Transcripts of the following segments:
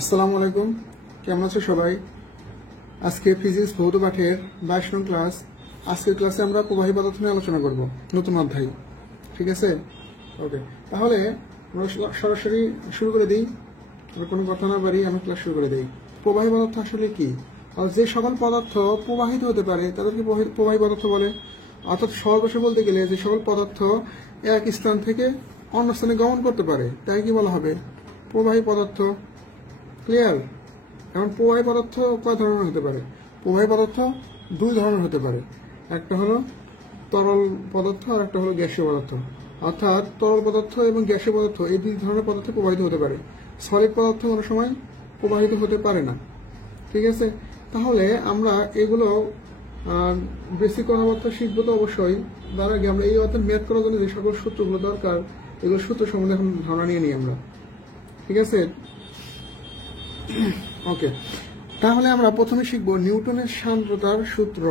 আসসালামু আলাইকুম, কেমন আছো সবাই? আজকে ফিজিক্স ভৌত পাঠের 22 নং ক্লাস। আজকের ক্লাসে আমরা প্রবাহী পদার্থ নিয়ে আলোচনা করব, নতুন অধ্যায়। ঠিক আছে, ওকে। তাহলে আমরা সরাসরি শুরু করে দিই, আমরা কোনো কথা না বাড়ি আমি ক্লাস শুরু করে দিই। প্রবাহী পদার্থ আসলে কি? আর যে সকল পদার্থ প্রবাহিত হতে পারে তাদেরকে প্রবাহী পদার্থ বলে। অর্থাৎ সর্বশেষ বলতে গেলে যে সকল পদার্থ এক স্থান থেকে অন্য স্থানে গমন করতে পারে তাই কি বলা হবে? প্রবাহী পদার্থ। ক্লিয়ার? এখন প্রবাহী পদার্থ কয় ধরনের হতে পারে? প্রবাহী পদার্থ দুই ধরনের হতে পারে, একটা হলো তরল পদার্থ আর একটা হলো গ্যাসীয় পদার্থ। অর্থাৎ তরল পদার্থ এবং গ্যাসীয় পদার্থ এই দুই ধরনের পদার্থ প্রবাহিত হতে পারে। সলিড পদার্থ কোনো সময় প্রবাহিত হতে পারে না। ঠিক আছে, তাহলে আমরা এগুলো বেসিক কথাবার্তা শিখবো তো অবশ্যই। তার আগে আমরা এই অর্থে ম্যাথ করার জন্য যে সকল সূত্রগুলো দরকার এগুলো সূত্র সম্বন্ধে এখন ধারণা নিয়ে নিই আমরা। ঠিক আছে, ওকে। তাহলে আমরা প্রথমে শিখব নিউটনের সান্দ্রতার সূত্র।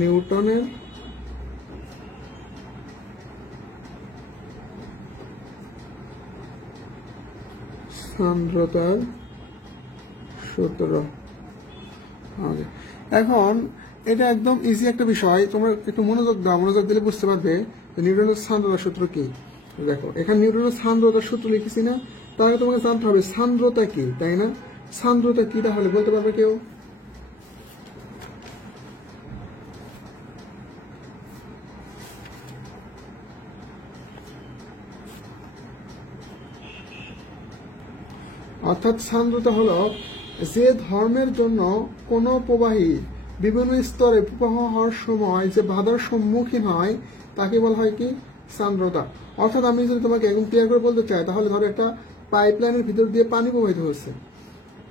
নিউটনের সান্দ্রতার সূত্র। ওকে, এখন এটা একদম ইজি একটা বিষয়, তোমরা একটু মনোযোগ দাও, মনোযোগ দিলে বুঝতে পারবে নিউটনের সান্দ্রতার সূত্র কি। দেখো এখানে নিউটনের সান্দ্রতার সূত্র লিখেছি না, তাহলে তোমাকে জানতে হবে সান্দ্রতা কি, তাই না? সান্দ্রতা কি তাহলে বলতে পারবে কেউ? অর্থাৎ সান্দ্রতা হলো যে ধর্মের জন্য কোন প্রবাহী বিভিন্ন স্তরে প্রবাহ হওয়ার সময় যে বাধার সম্মুখীন হয় তাকে বলা হয় কি? সান্দ্রতা। অর্থাৎ আমি যদি তোমাকে একদম ক্লিয়ার করে বলতে চাই, তাহলে ধরো একটা পাইপলাইনের ভিতর দিয়ে পানি প্রবাহিত হচ্ছে,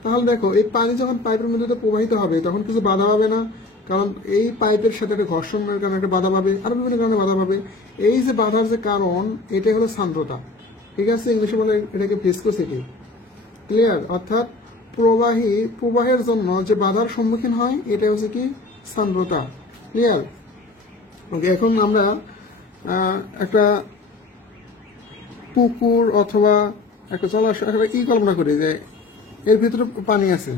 তাহলে দেখো এই পানি যখন পাইপের মধ্যে প্রবাহিত হবে তখন কিছু বাধা পাবে না, কারণ এই পাইপের সাথে একটা ঘর্ষণের কারণে একটা বাধা পাবে, আরো বিভিন্ন কারণে বাধা পাবে। এই যে বাধার যে কারণ এটাই হলো সান্দ্রতা। ঠিক আছে, ইংলিশে বলে এটাকে ভিসকোসিটি। ক্লিয়ার? অর্থাৎ প্রবাহের জন্য যে বাধার সম্মুখীন হয় এটা হচ্ছে কি? সান্দ্রতা। ক্লিয়ার? ওকে, এখন আমরা একটা পুকুর অথবা একটা জলাশয় একটা কল্পনা করি যে এর ভিতরে পানি আছে।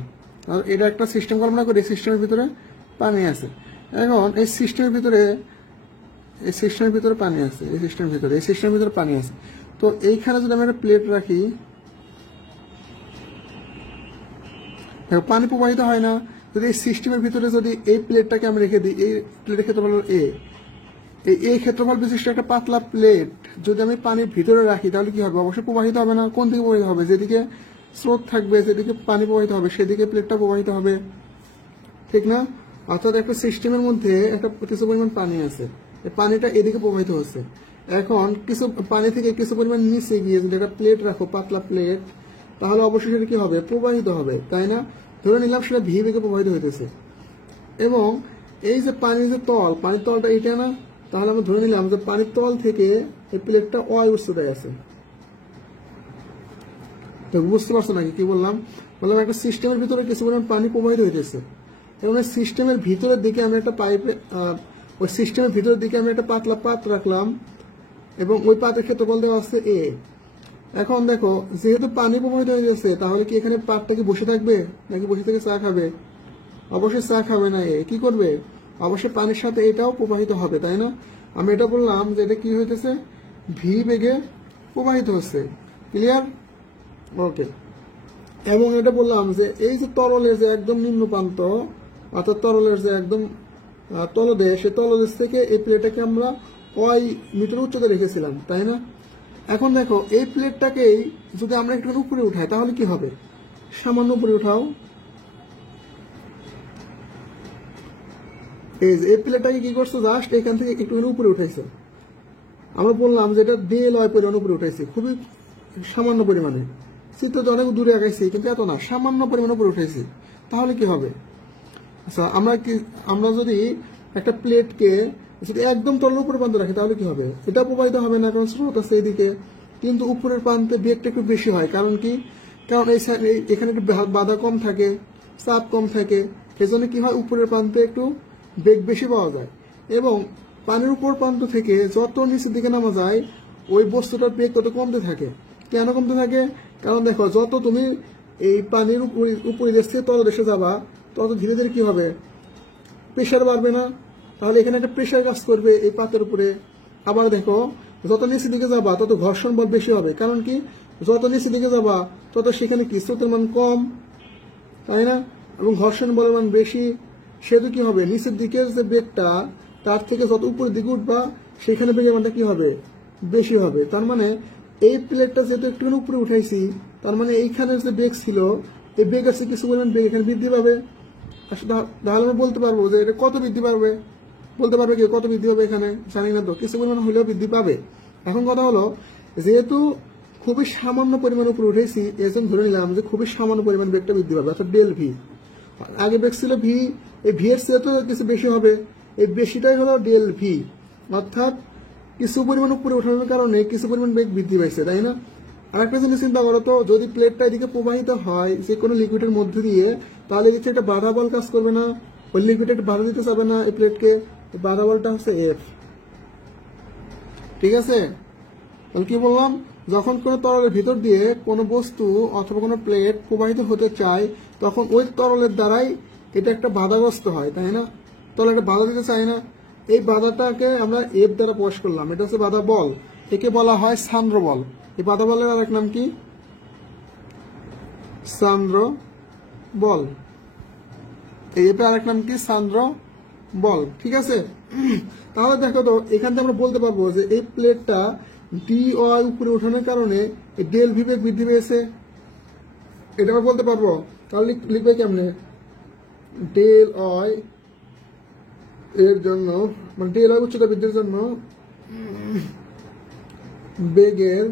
এটা একটা সিস্টেম কল্পনা করি, সিস্টেমের ভিতরে পানি আছে। এখন এই সিস্টেমের ভিতরে পানি আছে, এই সিস্টেমের ভিতরে পানি আছে। তো এইখানে যদি আমি একটা প্লেট রাখি, পানি প্রবাহিত হয় না। যদি এই সিস্টেমের ভিতরে যদি এই প্লেটটাকে আমি রেখে দিই, এই প্লেটের ক্ষেত্রফল হলো এই ক্ষেত্রফল বিশিষ্ট একটা পাতলা প্লেট যদি আমি পানির ভিতরে রাখি তাহলে কি হবে? অবশ্যই প্রবাহিত হবে না। কোন দিকে প্রবাহিত হবে? যেদিকে স্রোত থাকবে, যেদিকে পানি প্রবাহিত হবে সেদিকে প্লেটটা প্রবাহিত হবে, ঠিক না? অর্থাৎ একটা সিস্টেমের মধ্যে কিছু পরিমাণ পানি আছে, এই পানিটা এদিকে প্রবাহিত হচ্ছে। এখন কিছু পানি থেকে কিছু পরিমাণ নিচে গিয়ে যদি একটা প্লেট রাখো, পাতলা প্লেট, তাহলে অবশ্যই সেটা কি হবে? প্রবাহিত হবে, তাই না? ধরে নিলাম সেটা ভি বেগে প্রবাহিত হইতেছে, এবং এই যে পানির যে পানির তলটা এটা না, তাহলে আমরা ধরে নিলাম যে পানির তল থেকে এই প্লেটটা অয় উচ্চতায় আছে। তো বুঝতে পারছো নাকি কি বললাম? বললাম একটা সিস্টেমের ভিতরে কিছু পরিমাণ পানি প্রবাহিত হইতেছে, এবং এই সিস্টেমের ভিতরের দিকে আমি একটা ওই সিস্টেমের ভিতরের দিকে আমি একটা পাতলা পাত রাখলাম, এবং ওই পাতের ক্ষেত্রফল দেওয়া আছে এ। এখন দেখো যেহেতু পানি প্রবাহিত হয়ে গেছে, তাহলে কি এখানে পাতটা কি বসে থাকবে নাকি বসে থেকে চা খাবে? অবশ্যই চা খাবে না। কি করবে? অবশ্যই পানির সাথে এটাও প্রবাহিত হবে, তাই না? আমি এটা বললাম যে এটা কি হইতেছে? ভি বেগে প্রবাহিত হচ্ছে। ক্লিয়ার? ওকে। এবং এটা বললাম যে এই যে তরলের যে একদম নিম্ন প্রান্ত, অর্থাৎ তরলের যে একদম তলদেশ, সেই তলদেশ থেকে এই প্লেটটাকে আমরা ওয়াই মিটার উচ্চতা রেখেছিলাম, তাই না? এখন দেখো এই প্লেটটাকেই যদি আমরা একটু উপরে উঠাই তাহলে কি হবে? সামান্য উপরে উঠাও, এই প্লেটটাকে কি করছো? জাস্ট এখান থেকে একটু উপরে উঠাইছে। আমরা বললাম যে এটা ডেল ওয়াই পরিমাণ উপরে উঠাইছি, খুবই সামান্য পরিমাণে। চিত্র তো অনেক দূরে আগাইছি, কিন্তু এত না, সামান্য পরিমাণ উপরে উঠাইছি। তাহলে কি হবে? আচ্ছা, আমরা যদি একটা প্লেটকে যদি একদম তলের উপরে প্রান্তে রাখি তাহলে কি হবে? এটা প্রবাহিত হবে না, কারণ স্রোত আছে এইদিকে, কিন্তু উপরের প্রান্তে বেগটা একটু বেশি হয়। কারণ কি? কারণ এখানে একটু বাধা কম থাকে, চাপ কম থাকে, সেজন্য কি হয়? উপরের প্রান্তে একটু বেগ বেশি পাওয়া যায়। এবং পানির উপর প্রান্ত থেকে যত নিচের দিকে নামা যায় ওই বস্তুটার বেগ তত কমতে থাকে। কেন কমতে থাকে? কারণ দেখো যত তুমি এই পানির উপরে দেশ থেকে তলদেশে যাবা তত ধীরে ধীরে কি হবে, প্রেশার বাড়বে না? তাহলে এখানে একটা প্রেশার কাজ করবে এই পাতের উপরে। আবার দেখো যত নিচের দিকে যাবা তত ঘর্ষণ বল বেশি হবে, কারণ কি যত নিচের দিকে যাবা তত সেখানে কি স্রোতের মান কম, তাই না? এবং ঘর্ষণ বলের মান বেশি, সেহেতু কি হবে নিচের দিকের যে বেগটা তার থেকে যত উপরের দিকে উঠবা সেখানে বেগের মানটা কি হবে, বেশি হবে। তার মানে এই প্লেটটা যেহেতু একটুখানি উপরে উঠাইছি, তার মানে এইখানের যে বেগ ছিল এই বেগ আছে কিছু পরিমাণ বেগ এখানে বৃদ্ধি পাবে। তাহলে আমরা বলতে পারবো যে এটা কত বৃদ্ধি পাবে, বলতে পারবে কি কত বৃদ্ধি পাবে? এখানে জানি না, তো কিছু পরিমাণ হলেও বৃদ্ধি পাবে। এখন কথা হলো যেহেতু খুবই সামান্য পরিমাণ উপরে উঠেছি, এজন্য ধরে নিলাম যে খুবই সামান্য পরিমাণ বেগটা বৃদ্ধি পাবে, অর্থাৎ ডেল ভি। আগে বেগ ছিল ভি, এই ভি এর চেয়ে তো কিছু বেশি হবে, এই বেশিটাই হলো ডেল ভি, অর্থাৎ কিছু পরিমাণ উপরে ওঠানোর কারণে কিছু পরিমাণ বেগ বৃদ্ধি পাইছে, তাই না? আরেকটা জিনিস চিন্তা করো তো, যদি প্লেটটা এদিকে প্রবাহিত হয় যে কোনো লিকুইডের মধ্যে দিয়ে, তাহলে এদিকে একটা বাধা বল কাজ করবে না? ওই লিকুইড একটা বাধা দিতে চাবে না এই প্লেটকে, বাধা বলটা হচ্ছে এফ। ঠিক আছে? তাহলে কি বললাম, যখন কোনো তরলের ভিতর দিয়ে কোনো বস্তু অথবা কোনো প্লেট প্রবাহিত হতে চায় তখন ওই তরলের দ্বারাই এটা একটা বাধাগ্রস্ত হয়, তাই না? তরল একটা বাধা দিতে চায় না, এই বাধাটাকে আমরা এফ দ্বারা প্রকাশ করলাম, এটা হচ্ছে বাধা বল। একে বলা হয় সান্দ্র বল। এই বাধা বলের আরেক নাম কি? সান্দ্র বল। এই এফের আরেক নাম কি? সান্দ্র বল। ঠিক আছে? তাহলে দেখো তো এখান থেকে আমরা বলতে পারবো যে এই প্লেটটা ডি ওয়াই উপরে ওঠানোর কারণে ডেল ভি বেগ বৃদ্ধি পেয়েছে, এটা আমরা বলতে পারবো। তাহলে লিখবে কেমনে? ডেল ওয়াই এর জন্য, মানে ডেল ওয়াই উচ্চতা বৃদ্ধির জন্য বেগের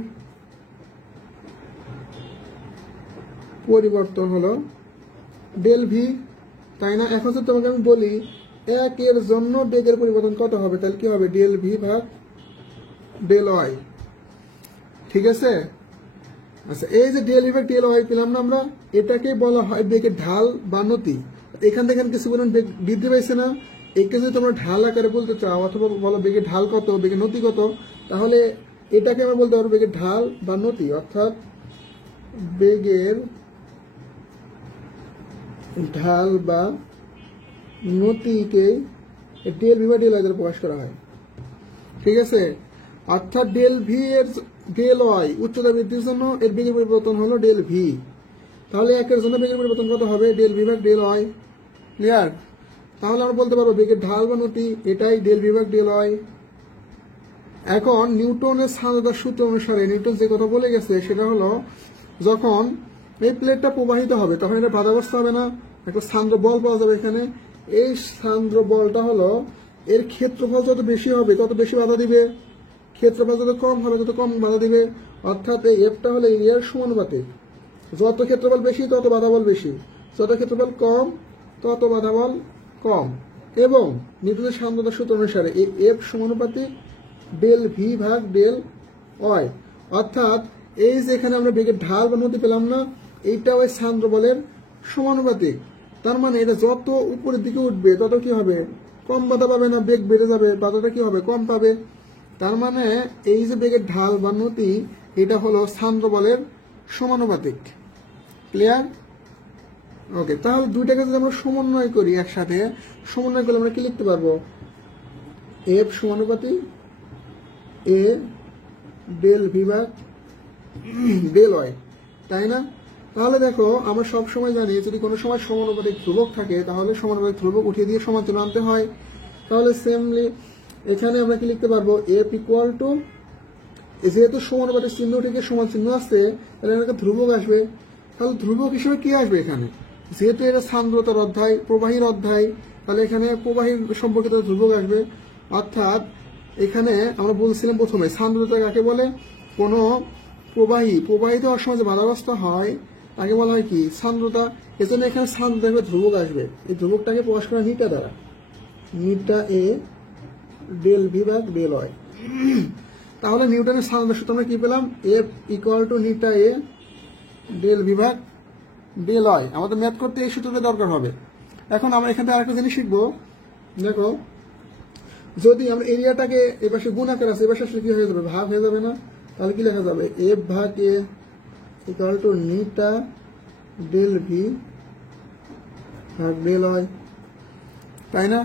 পরিবর্তন হলো ডেল ভি, তাই না? এখন যদি তোমাকে আমি বলি এক এর জন্য বেগের পরিবর্তন কত হবে, তাহলে কি হবে? ডেল ভি ভাগ ডেল ওয়াই। ঠিক আছে? আচ্ছা, এই যে ডেল ভি ভাগ ডেল ওয়াই পেলাম না আমরা, এটাকে বলা হয় বেগের ঢাল বা নতি। এখান থেকে কিছু পরিমাণ বেগ বৃদ্ধি পাইছে না, একে যদি তোমরা ঢাল আকারে বলতে চাও অথবা বলো বেগের ঢাল কত, বেগের নতি কত, তাহলে এটাকে আমরা বলতে পারবো বেগের ঢাল বা নতি, অর্থাৎ বেগের ঢাল বা নতিকে ডেল ভি বা ডেল ওয়াই দ্বারা প্রকাশ করা হয়। ঠিক আছে? অর্থাৎ ডেল ভি এর ডেল ওয়াই উচ্চতা বৃদ্ধির জন্য এর বেগের পরিবর্তন হলো ডেল ভি। তাহলে একের জন্য বেগের পরিবর্তন কত হবে? ডেল ভি ভাগ ডেল ওয়াই। ক্লিয়ার? তাহলে আমরা বলতে পারবো বেগের ঢাল বা নতি এটাই ডেল ভি ভাগ ডেল ওয়াই। এখন নিউটনের সান্দ্রতার সূত্র অনুসারে নিউটন যে কথা বলে গেছে সেটা হলো, যখন এই প্লেটটা প্রবাহিত হবে তখন এটা বাধাগ্রস্ত হবে না, একটা সান্দ্র বল পাওয়া যাবে এখানে। এই সান্দ্র বলটা হলো এর ক্ষেত্রফল যত বেশি হবে তত বেশি বাধা দিবে, ক্ষেত্রফল যত কম হবে তত কম বাধা দিবে। অর্থাৎ এই এফটা হলো এরিয়ার সমানুপাতিক, যত ক্ষেত্রফল বেশি তত বাধা বল বেশি, যত ক্ষেত্রফল কম তত বাধা বল কম। এবং নিউটনের সান্দ্রতার সূত্র অনুসারে এই এফ সমানুপাতিক ডেল ভি ভাগ ডেল ওয়াই। অর্থাৎ এই যে এখানে আমরা বেগের ঢাল বা নতি পেলাম না, এইটা ওই সান্দ্র বলের সমানুপাতিক। তার মানে এটা যত উপরের দিকে উঠবে তত কি হবে? কম বাধা পাবে না, বেগ বেড়ে যাবে, বাধাটা কি হবে? কম পাবে। তার মানে এই যে বেগের ঢাল বা নতি এটা হলো সান্দ্র বলের সমানুপাতিক। ক্লিয়ার? ওকে, তাহলে দুইটাকে যদি আমরা সমন্বয় করি একসাথে, সমন্বয় করলে আমরা কি লিখতে পারবো? এফ সমানুপাতিক এ ডেল ভি ভাগ ডেল ওয়াই, তাই না? তাহলে দেখো আমরা সব সময় জানি যদি কোনো সময় সমানুপাতিক ধ্রুবক থাকে তাহলে সমানুপাতিক ধ্রুবক উঠিয়ে দিয়ে সমান চিহ্ন আনতে হয়। তাহলে সেমলি এখানে আমরা কি লিখতে পারবো? এফ ইকুয়াল টু, যেহেতু সমানুপাতিক চিহ্ন থেকে সমান চিহ্ন আসছে তাহলে একটা ধ্রুবক আসবে। তাহলে ধ্রুবক হিসেবে কি আসবে এখানে? যেহেতু এটা সান্দ্রতার অধ্যায়, প্রবাহীর অধ্যায়, তাহলে এখানে প্রবাহী সম্পর্কিত ধ্রুবক আসবে। অর্থাৎ এখানে আমরা বলছিলাম প্রথমে সান্দ্রতা কাকে বলে? কোনো প্রবাহিত হওয়ার সময় যে বাধাগ্রস্ত হয় তাকে বলা হয় কি? সান্দ্রতা। এজন্য এখানে সান্দ্রতা হিসেবে ধ্রুবক আসবে, এই ধ্রুবকটাকে প্রকাশ করা নিটা দ্বারা, নিটা এ ডেল ভি ভাগ ডেল ওয়াই। তাহলে নিউটনের সান্দ্রতার সূত্র আমরা কি পেলাম? এফ ইকুয়াল টু নিটা এ ডেল ভি ভাগ ডেল ওয়াই। আমাদের ম্যাথ করতে এই সূত্রটা দরকার হবে। এখন আমরা এখান থেকে আরেকটা জিনিস শিখবো। দেখো, যদি আমরা এরিয়াটাকে এপাশে গুণ আকার আছে, এপাশে আসলে কি হয়ে যাবে? ভাগ হয়ে যাবে না? তাহলে কি লেখা যাবে? এফ ভাগ এ ইকুয়াল টু নিটা ডেল ভি ভাগ ডেল ওয়াই, তাই না?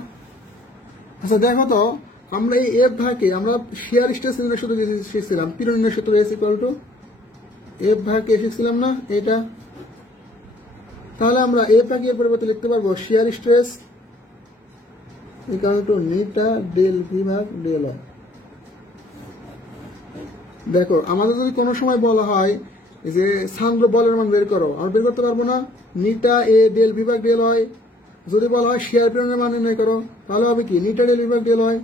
আচ্ছা দেখো তো, আমরা এই এফ ভাগে আমরা শিয়ার স্ট্রেস নির্ণয় সূত্র শিখছিলাম, পীড়ন নির্ণয় সূত্র এস ইকুয়াল টু এফ ভাগ কে শিখছিলাম না এটা? তাহলে আমরা এফ ভাগে এর পরিবর্তে লিখতে পারবো শিয়ার স্ট্রেস ইকুয়াল টু নিটা ডেল ভি ভাগ ডেল ওয়াই। দেখো আমাদের যদি কোনো সময় বলা হয় যে সান্দ্র বলের মান বের করো, আমরা বের করতে পারবো না? নিটা এ ডেল ভি ভাগ ডেল ওয়াই। যদি বলা হয় শিয়ার পীড়নের মান নির্ণয় করো, তাহলে হবে কি নিটা ডেল ভি ভাগ ডেল ওয়াই।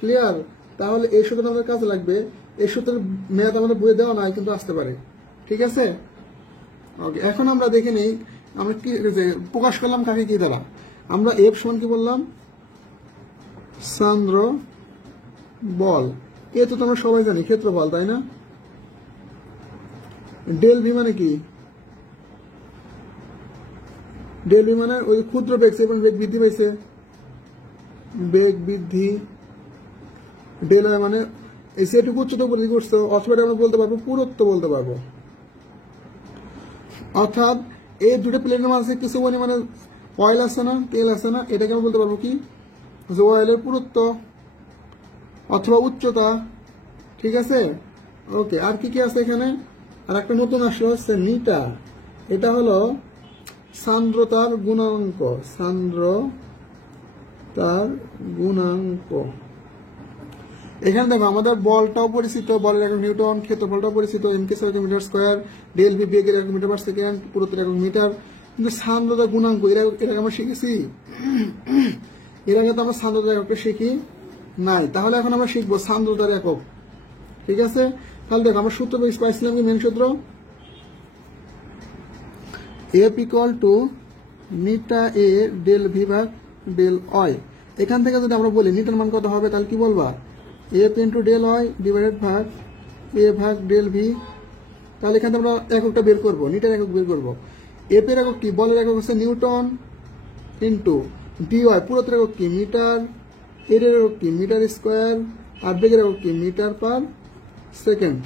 ক্লিয়ার? তাহলে এই সূত্রটা আমাদের কাজে লাগবে। এই সূত্রের মেয়াদ আমাদের বইয়ে দেওয়া নাই, কিন্তু আসতে পারে। ঠিক আছে, ওকে। এখন আমরা দেখে নেই আমরা কি প্রকাশ করলাম কাকে কি দ্বারা। আমরা এফ সমান কি বললাম? সান্দ্র বল। এ তো তোমরা সবাই জানি ক্ষেত্রফল, তাই না? ডেল ভি মানে কি? ডেল ভি মানে ওই ক্ষুদ্র বেগ, এবং বেগ বৃদ্ধি পাইছে, বেগ বৃদ্ধি। ডেল মানে এই সেটুকু উচ্চতা বৃদ্ধি করছে, অথবা আমরা বলতে পারবো পুরুত্ব বলতে পারবো। অর্থাৎ এই দুটো প্লেটের মাঝে কিছু পরিমাণে অয়েল আছে না, তেল আছে না, এটাকে আমরা বলতে পারবো কি? যে অয়েলের পুরুত্ব অথবা উচ্চতা। ঠিক আছে, ওকে। আর কি কি আছে এখানে? আর একটা নতুন আসলে হচ্ছে নিটা। এটা হলো সান্দ্রতার গুণাঙ্ক, সান্দ্রতার গুণাঙ্ক। এখানে দেখো আমাদের বলটাও পরিচিত, বলের একক নিউটন, ক্ষেত্রফলটাও পরিচিত, এনকে মিটার স্কোয়ার, ডেল ভি বেগের একক মিটার পার সেকেন্ড, পুরুত্বের একক মিটার। কিন্তু সান্দ্রতার গুণাঙ্ক এটাকে আমরা শিখেছি? এর আগে তো আমরা সান্দ্রতার এককটা শিখি নাই। তাহলে এখন আমরা শিখবো সান্দ্রতার একক। ঠিক আছে, তাহলে দেখো আমরা সূত্র পাইছিলাম কি? মেন সূত্র এফ ইকুয়াল টু নিটা এ ডেল ভি ভাগ ডেল ওয়াই। এখান থেকে যদি আমরা বলি নিটার মান কত হবে, তাহলে কি বলবা? F into del Y divided ভাগ এ ভাগ ডেল ভি। তাহলে এখান থেকে আমরা এককটা বের করবো, নিটার একক বের করবো। এফ এর একক কি? বলের একক হচ্ছে নিউটন, ইন্টু ডি ওয়াই পুরোটার একক কি? মিটার, এর একক কি? মিটার স্কোয়ার, আর বেগের একক কি? Metre per second.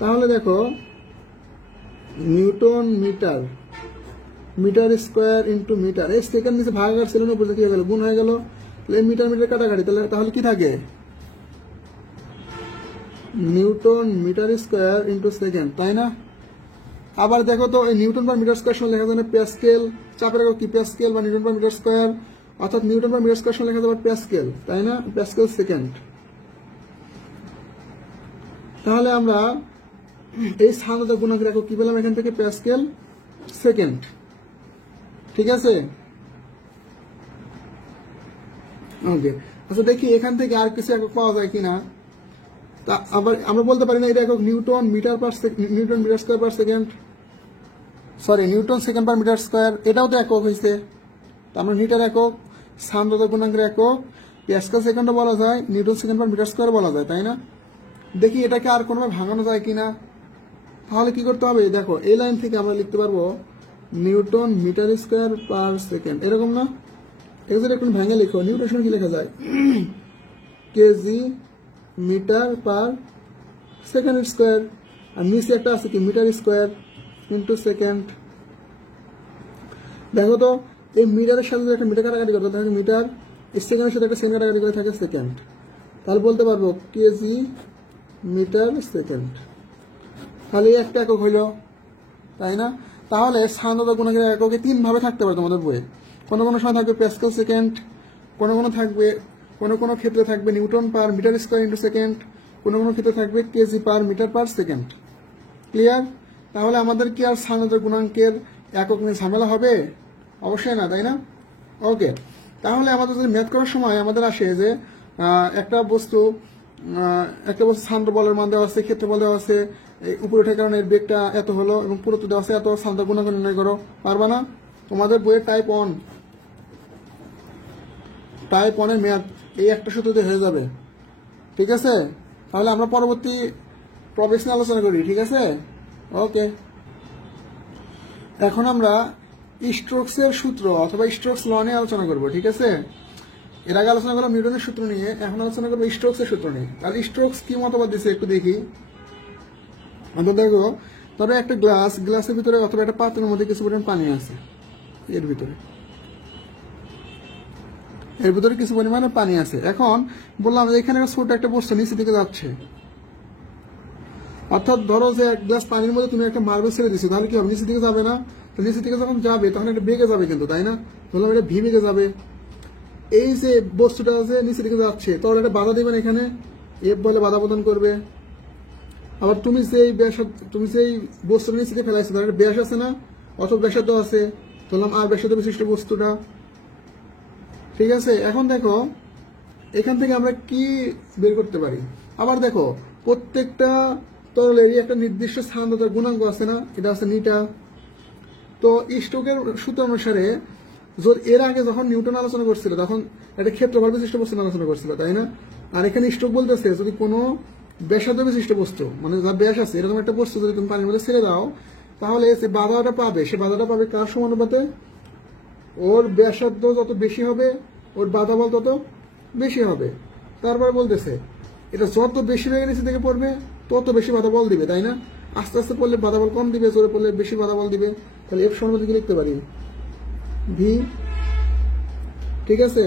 তাহলে দেখো newton metre, metre square into metre, এই সেকেন্ড নিচে ভাগাকার ছিল না, উপরে কি হয়ে গেল? গুণ হয়ে গেল। মিটার মিটার কাটাকাটি, তাহলে কি থাকে? Newton metre square into second, তাই না? আবার দেখো তো এই নিউটন পার মিটার স্কোয়ার সমান লেখা যায় প্যাসকেল, চাপের একক কি? প্যাসকেল বা নিউটন পার মিটার স্কোয়ার, অর্থাৎ নিউটন পার মিটার স্কোয়ার সমান লেখা যাবে প্যাসকেল, তাই না? Pascal second. তাহলে আমরা এই সান্দ্রতা গুণাঙ্কের একক কি পেলাম এখান থেকে? Pascal second. ঠিক আছে, ওকে। আচ্ছা দেখি এখান থেকে আর কিছু একক পাওয়া যায় কিনা। তা আবার আমরা বলতে পারি না এটা একক newton metre per newton metre square per second, sorry newton second per metre square, এটাও তো একক হয়েছে। আমরা নিটার একক, সান্দ্রতা গুণাঙ্কের একক, প্যাসকেল সেকেন্ডও বলা যায়, newton second per metre square বলা যায়, তাই না? দেখি এটাকে আর কোনোভাবে ভাঙানো যায় কিনা। তাহলে কি করতে হবে? দেখো এই লাইন থেকে আমরা লিখতে পারবো newton metre square per second, এরকম না? এগুলো একটু ভেঙে লিখো। নিউটন সমান কি লেখা যায়? KG meter per second square, আর নিচে একটা আছে কি? Meter square into second. দেখো তো এই মিটারের সাথে একটা মিটার কাটাকাটি করতে থাকে মিটার, এই সেকেন্ডের সাথে একটা সেকেন্ড কাটাকাটি করে থাকে সেকেন্ড। তাহলে বলতে পারবো কেজি মিটার সেকেন্ড। তাহলে একটা একক হইল, তাই না? তাহলে সান্দ্রতা গুণাঙ্কের এককে তিন ভাবে থাকতে পারে তোমাদের বইয়ে। কোনো কোনো সময় থাকবে প্যাসকেল সেকেন্ড, কোনো কোনো ক্ষেত্রে থাকবে newton per metre square into second, কোনো কোনো ক্ষেত্রে থাকবে KG per metre per second. Clear? তাহলে আমাদের কি আর সান্দ্রতা গুণাঙ্কের একক নিয়ে ঝামেলা হবে? অবশ্যই না, তাই না? ওকে। তাহলে আমাদের যদি ম্যাথ করার সময় আমাদের আসে যে একটা বস্তু সান্দ্র বলের মান দেওয়া আছে, ক্ষেত্রফল দেওয়া আছে, উপরে ওঠার কারণে এর বেগটা এত হলো এবং পুরুত্ব দেওয়া আছে এত, সান্দ্র গুণাঙ্ক নির্ণয় করো। পারবা না? তোমাদের বইয়ের টাইপ 1 এর ম্যাথ এই একটা সূত্রতে হয়ে যাবে। ঠিক আছে, তাহলে আমরা পরবর্তী প্রবেশ নিয়ে আলোচনা করি। ঠিক আছে, ওকে। এখন আমরা স্টোকসের সূত্র অথবা স্টোকস ল নিয়ে আলোচনা করবো। ঠিক আছে, এর আগে আলোচনা করলাম নিউটনের সূত্র নিয়ে, এখন আলোচনা করবো স্টোকসের সূত্র নিয়ে। তাহলে স্টোকস কি মতবাদ দিচ্ছে একটু দেখি। দেখো তো তবে একটা গ্লাসের ভিতরে অথবা একটা পাত্রের মধ্যে কিছু পরিমাণ পানি আছে, এর ভিতরে কিছু পরিমাণে পানি আছে। এখন বললাম যে এখানে ছোট একটা বস্তু নিচে দিকে যাচ্ছে, অর্থাৎ ধরো যে এক গ্লাস পানির মধ্যে তুমি একটা মার্বেল ছেড়ে দিচ্ছ, তাহলে কি হবে? নিচের দিকে যাবে না? তো নিচের দিকে যখন যাবে তখন এটা বেগে যাবে কিন্তু, তাই না? বললাম এটা ভি বেগে যাবে। এই যে বস্তুটা আছে নিচের দিকে যাচ্ছে, তাহলে এটা বাধা দেবেন, এখানে এফ বলে বাধা প্রদান করবে। আবার তুমি যেই বস্তুটা নিচে দিয়ে ফেলাইছো তার একটা ব্যাস আছে না, অথবা ব্যাসার্ধ আছে, বললাম আর ব্যাসার্ধ বিশিষ্ট বস্তুটা, ঠিক আছে? এখন দেখো এখান থেকে আমরা কি বের করতে পারি। আবার দেখো প্রত্যেকটা তরলেরই একটা নির্দিষ্ট সান্দ্রতার গুণাঙ্ক আছে না, এটা আছে নিটা। তো স্টোকের সূত্র অনুসারে এর আগে যখন নিউটন আলোচনা করছিল তখন একটা ক্ষেত্রফল বিশিষ্ট বস্তু আলোচনা করছিল, তাই না? আর এখানে স্টোক বলতেছে যদি কোনো ব্যাসার্ধ বিশিষ্ট বস্তু, মানে যা ব্যাস আছে এরকম একটা বস্তু যদি তুমি পানির মধ্যে ছেড়ে দাও, তাহলে যে বাধাটা পাবে সে বাধাটা পাবে কার সমানুপাতে? ওর ব্যাসার্ধ যত বেশি হবে ওর বাধা বল তত বেশি হবে। তারপরে বলতেছে এটা যত বেশি বেগে নিচে থেকে পড়বে তত বেশি বাধা বল দিবে, তাই না? আস্তে আস্তে পড়লে বাধা বল কম দিবে, জোরে পড়লে বেশি বাধা বল দিবে। তাহলে এফ সমানুপাতে কি লিখতে পারি? ভি, ঠিক আছে?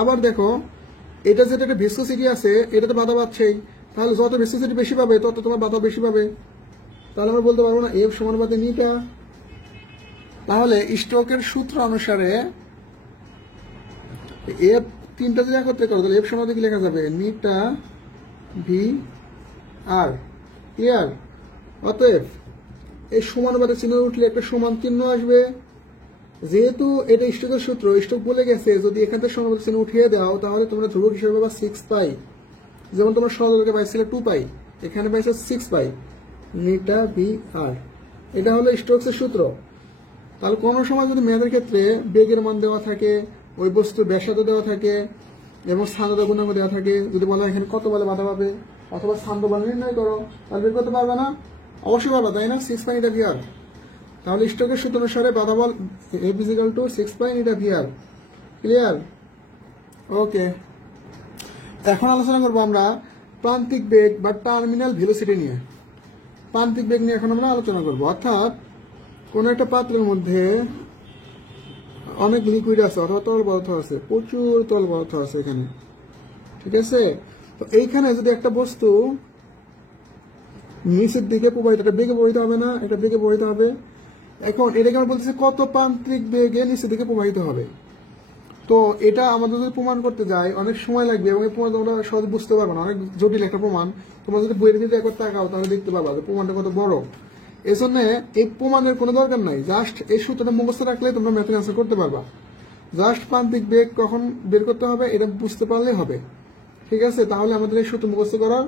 আবার দেখো এটা যেটা একটা ভিসকোসিটি আছে এটাতে বাধা পাচ্ছেই, তাহলে যত ভিসকোসিটি বেশি পাবে তত তোমার বাধা বেশি পাবে। তাহলে আমরা বলতে পারবো না এফ সমানুপাতে নিটা। তাহলে স্টোকের সূত্র অনুসারে এফ তিনটা যদি একত্রে করো তাহলে এফ সমানুপাতে কি লেখা যাবে? নিটা ভি আর ক্লিয়ার। অতএব এই সমানুপাতে চিহ্ন উঠলে একটা সমান চিহ্ন আসবে। যেহেতু এটা স্টোকের সূত্র, স্টোক বলে গেছে যদি এখান থেকে সমানুপাতে চিহ্ন উঠিয়ে দাও তাহলে তোমরা ধ্রুবক হিসেবে পাবা 6 পাই। যেমন তোমরা সরলকে পাইছিলে 2 পাই, এখানে পাইছে 6 পাই। নিটা ভি আর, এটা হলো স্টোকসের সূত্র। তাহলে কোনো সময় যদি ম্যাথের ক্ষেত্রে বেগের মান দেওয়া থাকে, ওই বস্তুর ব্যাসার্ধ দেওয়া থাকে এবং সান্দ্রতা গুণাঙ্ক দেওয়া থাকে, যদি বলা এখানে কত বলে বাধা পাবে অথবা সান্দ্র বল নির্ণয় করো, তাহলে বের করতে পারবে না? অবশ্যই পারবে, তাই না? 6 পাই নিটা ভি আর। তাহলে স্টোকের সূত্র অনুসারে বাধা বল F is equal to 6 pi নিটা ভি আর। ক্লিয়ার? ওকে, এখন আলোচনা করবো আমরা প্রান্তিক বেগ বা টার্মিনাল ভেলোসিটি নিয়ে। প্রান্তিক বেগ নিয়ে এখন আমরা আলোচনা করবো। অর্থাৎ কোন একটা পাত্রের মধ্যে অনেক লিকুইড আছে অথবা তরল পদার্থ আছে, প্রচুর তরল পদার্থ আছে এখানে, ঠিক আছে? তো এইখানে যদি একটা বস্তু নিচের দিকে প্রবাহিত, এটা বেগে প্রবাহিত হবে না, এটা বেগে প্রবাহিত হবে। এখন এটাকে আমরা বলতেছি কত প্রান্তিক বেগে নিচের দিকে প্রবাহিত হবে। তো এটা আমাদের যদি প্রমাণ করতে যাই অনেক সময় লাগবে এবং এই প্রমাণ তোমরা সহজে বুঝতে পারবে না, অনেক জটিল একটা প্রমাণ। তোমরা যদি বইয়ের ভিতরে একবার তাকাও তাহলে দেখতে পাবা যে প্রমাণটা কত বড়। এই জন্য এই প্রমাণের কোনো দরকার নাই, জাস্ট এই সূত্রটা মুখস্থ রাখলে তোমরা ম্যাথের অ্যান্সার করতে পারবা। জাস্ট প্রান্তিক বেগ কখন বের করতে হবে এটা বুঝতে পারলেই হবে, ঠিক আছে? তাহলে আমাদের এই সূত্র মুখস্থ করার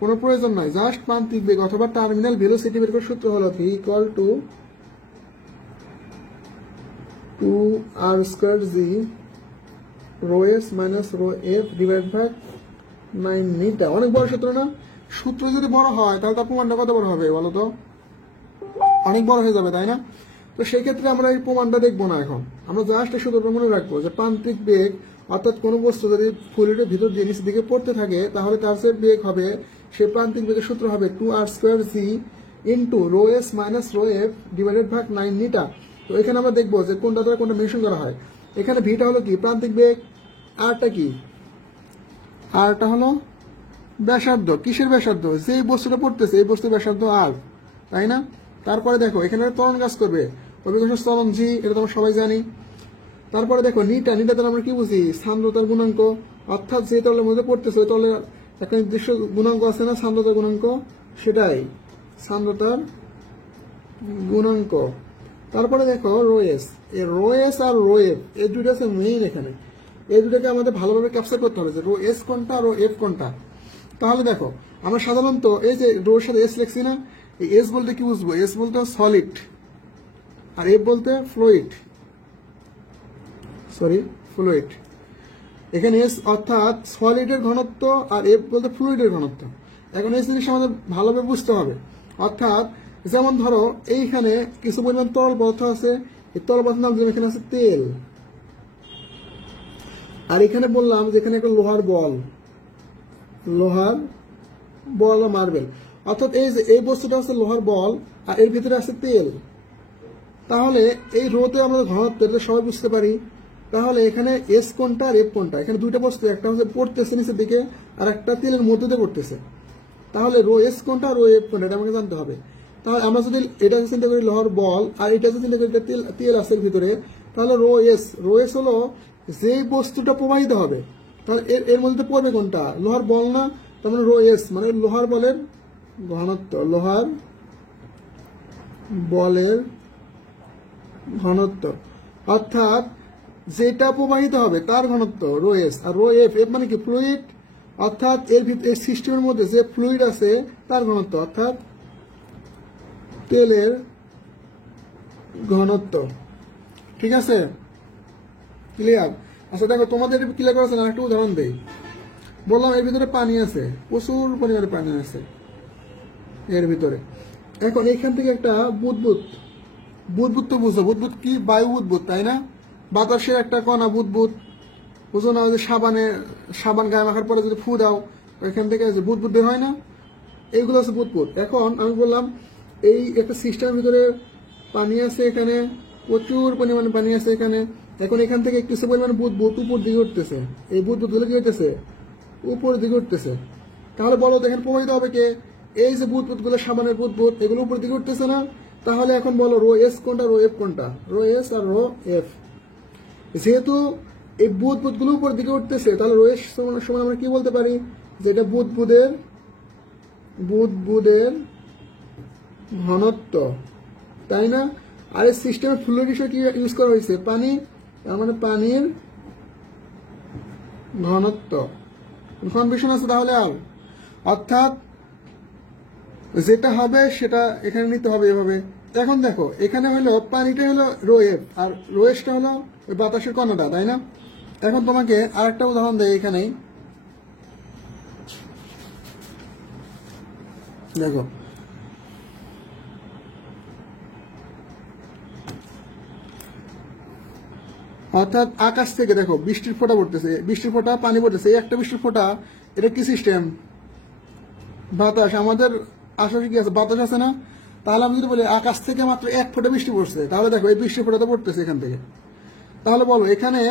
কোনো প্রয়োজন নাই। জাস্ট প্রান্তিক বেগ অথবা টার্মিনাল ভেলোসিটি বের করার সূত্র হলো V equal to 2r square G rho S minus rho F divide by 9 metre. অনেক বড় সূত্র না? সূত্র যদি বড় হয় তাহলে তার প্রমাণটা কত বড় হবে বলো তো? অনেক বড় হয়ে যাবে, তাই না? তো সেই ক্ষেত্রে আমরা এই প্রমাণটা দেখবো না, এখন আমরা জাস্ট এই সূত্রটা মনে রাখবো যে প্রান্তিক বেগ অর্থাৎ কোনো বস্তু যদি ফ্লুইডের ভিতর দিয়ে নিচের দিকে পড়তে থাকে তাহলে তার যে বেগ হবে সেই প্রান্তিক বেগের সূত্র হবে 2r square G into rho S minus rho F divided by 9 metre. তো এখানে আমরা দেখবো যে কোনটা দ্বারা কোনটা মেনশন করা হয়। এখানে ভিটা হলো কি? প্রান্তিক বেগ। আরটা কি? আরটা হলো ব্যাসার্ধ। কিসের ব্যাসার্ধ? যেই বস্তুটা পড়তেছে এই বস্তুর ব্যাসার্ধ আর, তাই না? তারপরে দেখো এখানে ত্বরণ কাজ করবে, অভিকর্ষ ত্বরণ জি, এটা তোমরা সবাই জানি। তারপরে দেখো নিটা, নিটা দ্বারা আমরা কি বুঝি? সান্দ্রতার গুণাঙ্ক। অর্থাৎ যে তলের মধ্যে পড়তেছে ওই তলের একটা নির্দিষ্ট গুণাঙ্ক আছে না, সান্দ্রতার গুণাঙ্ক, সেটাই সান্দ্রতার গুণাঙ্ক। তারপরে দেখো রোএস, এই রোএস আর রোএফ এই দুইটা আছে মেইন এখানে। এই দুটাকে আমাদের ভালোভাবে ক্যাপচার করতে হবে যে রো এস কোনটা, রো এফ কোনটা। তাহলে দেখো আমরা সাধারণত এই যে রোর সাথে এস লিখছি না, এই এস বলতে কি বুঝবো? এস বলতে সলিড আর এফ বলতে ফ্লুইড, ফ্লুইড। এখানে এস অর্থাৎ সলিডের ঘনত্ব আর এফ বলতে ফ্লুইডের ঘনত্ব। এখন এই জিনিসটা আমাদের ভালোভাবে বুঝতে হবে। অর্থাৎ যেমন ধরো এইখানে কিছু পরিমাণ তরল পদার্থ আছে, এই তরল পদার্থ নাম দিলাম এখানে আছে তেল, আর এখানে বললাম যে এখানে একটা লোহার বল মার্বেল। অর্থাৎ এই যে এই বস্তুটা হচ্ছে লোহার বল আর এর ভিতরে আছে তেল। তাহলে এই রোতে আমরা ঘনত্ব এটা সবাই বুঝতে পারি। তাহলে এখানে এস কোনটা আর এফ কোনটা? এখানে দুইটা বস্তু, একটা হচ্ছে পড়তেছে নিচের দিকে আর একটা তেলের মধ্যে দিয়ে পড়তেছে। তাহলে রো এস কোনটা রো এফ কোনটা এটা আমাকে জানতে হবে। তাহলে আমরা যদি এটা চিন্তা করি লোহার বল, আর এটা যদি চিন্তা করি তেল আছে ভিতরে, তাহলে রো এস হলো যেই বস্তুটা প্রবাহিত হবে। তাহলে এর মধ্যে পড়বে কোনটা? লোহার বল না? তার মানে রো এস মানে লোহার বলের ঘনত্ব, লোহার বলের ঘনত্ব, অর্থাৎ যেটা প্রবাহিত হবে তার ঘনত্ব রো এস। আর রো এফ মানে কি? ফ্লুইড, অর্থাৎ এর সিস্টেমের মধ্যে যে ফ্লুইড আছে তার ঘনত্ব, অর্থাৎ তেলের ঘনত্ব। ঠিক আছে, ক্লিয়ার? আচ্ছা দেখো, তোমাদের ক্লিয়ার করার জন্য একটা উদাহরণ দেই। বললাম এর ভিতরে পানি আছে, প্রচুর পরিমাণে পানি আছে এর ভিতরে। এখন এইখান থেকে একটা বুদবুদ তো বুঝো, বুদবুদ কি? বায়ু বুদবুদ, তাই না? বাতাসের একটা কণা বুদবুদ, বুঝো না? যে সাবান গায়ে মাখার পরে যদি ফু দাও এখান থেকে যে বুদবুদ বের হয় না, এইগুলো আছে বুদবুদ। এখন আমি বললাম এই একটা সিস্টেমের ভিতরে পানি আছে, এখানে প্রচুর পরিমাণে পানি আছে এখানে। এখন এখান থেকে একটু পরিমাণে বুদবুদ উপর দিকে উঠতেছে। এই বুদবুদগুলো কি হইতেছে? উপর দিকে উঠতেছে। তাহলে বলো দেখেন প্রবাহিত হবে কে? এই যে বুদবুদগুলো, সাবানের বুদবুদ, এগুলো উপর দিকে উঠতেছে না? তাহলে এখন বলো রো এস কোনটা রো এফ কোনটা? রো এস আর রো এফ। যেহেতু এই বুদবুদগুলো উপর দিকে উঠতেছে, তাহলে রো এস সমান আমরা কি বলতে পারি? যেটা বুদবুদের ঘনত্ব, তাই না? আর এই সিস্টেমের ফ্লুইড হিসেবে কি ইউজ করা হয়েছে? পানি, তার মানে পানির ঘনত্ব। কনফিউশন আছে তাহলে? আর অর্থাৎ যেটা হবে সেটা এখানে নিতে হবে এভাবে। এখন দেখো এখানে হলো পানিটা হলো রো এফ আর রো এসটা হলো ওই বাতাসের কণাটা, তাই না? এখন তোমাকে আরেকটা উদাহরণ দেয় এখানেই। দেখো অর্থাৎ আকাশ থেকে দেখো বৃষ্টির ফোঁটা পড়তেছে, বৃষ্টির ফোঁটা পানি পড়তেছে। এই একটা বৃষ্টির ফোঁটা, এটা কি সিস্টেম? বাতাস। আমাদের আশেপাশে কি আছে? বাতাস আছে না? তাহলে আমি যদি বলি আকাশ থেকে মাত্র এক ফোঁটা বৃষ্টি পড়ছে, তাহলে দেখো এই বৃষ্টির ফোঁটা তো পড়তেছে এখান থেকে। তাহলে বলো এখানে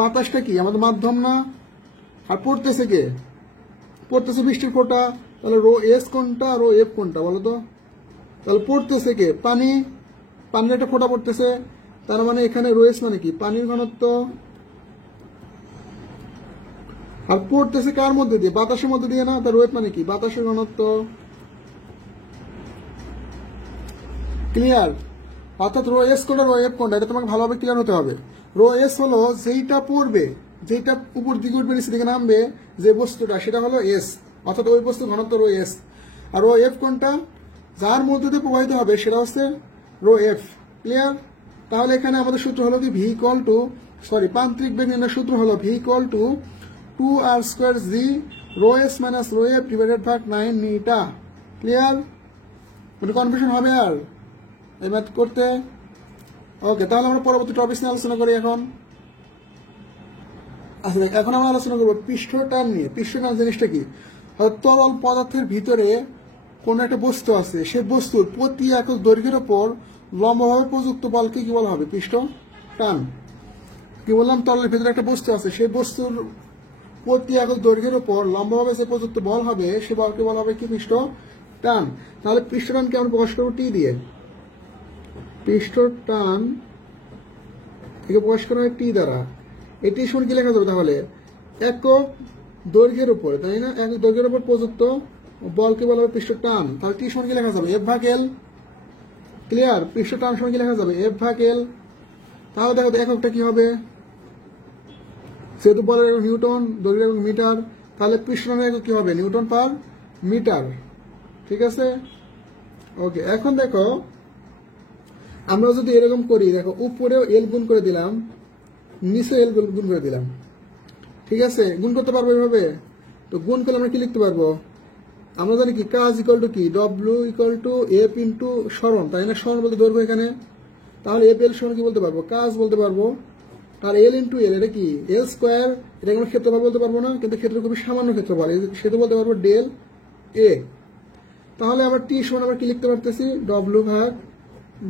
বাতাসটা কি? আমাদের মাধ্যম না? আর পড়তেছে কে? পড়তেছে বৃষ্টির ফোঁটা। তাহলে রো এস কোনটা রো এফ কোনটা বলো তো? তাহলে পড়তেছে কে? পানির একটা ফোঁটা পড়তেছে, তার মানে এখানে রো এস মানে কি? পানির ঘনত্ব। আর পড়তেছে কার মধ্যে দিয়ে? বাতাসের মধ্যে দিয়ে না? তার রো এফ মানে কি? বাতাসের ঘনত্ব। ক্লিয়ার? অর্থাৎ রো এস কোনটা রো এফ কোনটা এটা তোমাকে ভালোভাবে ক্লিয়ার হতে হবে। রো এস হলো যেইটা পড়বে, যেটা উপর দিকে উঠবে নিচে দিকে নামবে, যে বস্তুটা, সেটা হলো এস, অর্থাৎ ওই বস্তুর ঘনত্ব রো এস। আর রো এফ কোনটা? যার মধ্যে দিয়ে প্রবাহিত হবে সেটা হচ্ছে রো এফ। ক্লিয়ার? তাহলে এখানে আমাদের সূত্র হলো কি? ভি ইকুয়াল টু প্রান্তিক বেগ নির্ণয়ের সূত্র হলো V equal to 2r² G rho S minus rho F divided by 9 নিটা। ক্লিয়ার? কোনো কনফিউশন হবে আর এই ম্যাথ করতে? ওকে, তাহলে আমরা পরবর্তী টপিক নিয়ে আলোচনা করি এখন। আচ্ছা দেখ, এখন আমরা আলোচনা করবো পৃষ্ঠটান নিয়ে। পৃষ্ঠটান জিনিসটা কি? তরল পদার্থের ভিতরে কোন একটা বস্তু আছে, সে বস্তুর প্রতি একক দৈর্ঘ্যের উপর লম্বভাবে প্রযুক্ত বলকে কি বলা হবে? পৃষ্ঠটান। কি বললাম? তরলের ভিতরে একটা বস্তু আছে, সেই বস্তুর প্রতি একক দৈর্ঘ্যের উপর লম্বভাবে যে প্রযুক্ত বল হবে, সে বলকে বলা হবে কি? পৃষ্ঠটান। তাহলে পৃষ্ঠটানকে আমরা প্রকাশ করবো টি দিয়ে। পৃষ্ঠটান একে প্রকাশ করা হয় টি দ্বারা। এটি সমান কি লেখা যাবে তাহলে? একক দৈর্ঘ্যের উপরে, তাই না? একক দৈর্ঘ্যের উপর প্রযুক্ত বলকে বলা হবে পৃষ্ঠটান। তাহলে টি সমান কি লেখা যাবে? এফ ভাগ এল। ক্লিয়ার? পৃষ্ঠটান সমান কি লেখা যাবে? এফ ভাগ এল। তাহলে দেখো এককটা কি হবে? যেহেতু বলের একক নিউটন, দৈর্ঘ্যের একক মিটার, তাহলে পৃষ্ঠটানের একক কি হবে? Newton per metre. ঠিক আছে? ওকে, এখন দেখো আমরা যদি এরকম করি, দেখো উপরেও এল গুণ করে দিলাম, নিচে এল গুণ করে দিলাম। ঠিক আছে? গুণ করতে পারবো এভাবে? তো গুণ করলে আমরা কি লিখতে পারবো? আমরা জানি কি কাজ ইকুয়াল টু কি? W equal two F into সরণ, তাই না? সরণ বলতে দৈর্ঘ্য এখানে। তাহলে এফ এল সমান কি বলতে পারবো? কাজ বলতে পারবো। আর এল ইন্টু এল এটা কি? এল স্কোয়ার। এটা কোনো ক্ষেত্রফল বলতে পারবো না, কিন্তু ক্ষেত্র খুবই সামান্য ক্ষেত্রফল, সেটা বলতে পারবো ডেল এ। তাহলে আবার টি সমান আবার কি লিখতে পারতেছি, ডব্লিউ ভাগ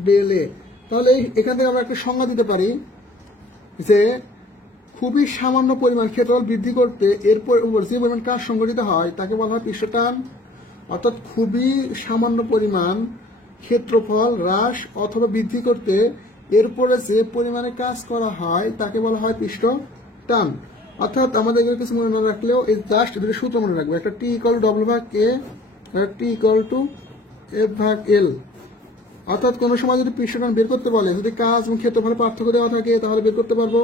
ডেল এ। তাহলে এখান থেকে আমরা একটা সংজ্ঞা দিতে পারি যে খুবই সামান্য পরিমাণ ক্ষেত্রফল বৃদ্ধি করতে এরপর উপর যে পরিমাণ কাজ সংঘটিত হয় তাকে বলা হয় পৃষ্ঠটান। অর্থাৎ খুবই সামান্য পরিমাণ ক্ষেত্রফল হ্রাস অথবা বৃদ্ধি করতে এরপরে যে পরিমাণে কাজ করা হয় তাকে বলা হয় পৃষ্ঠটান। অর্থাৎ আমাদের কিছু মনে না রাখলেও এই জাস্ট দুটো সূত্র মনে রাখবো, একটা টি ইকুয়াল টু ডব্লিউ ভাগ এ, টি ইকুয়াল টু এফ ভাগ এল। অর্থাৎ কোনো সময় যদি পৃষ্ঠটান বের করতে বলে, যদি কাজ এবং ক্ষেত্রফলে পার্থক্য দেওয়া থাকে তাহলে বের করতে পারবো।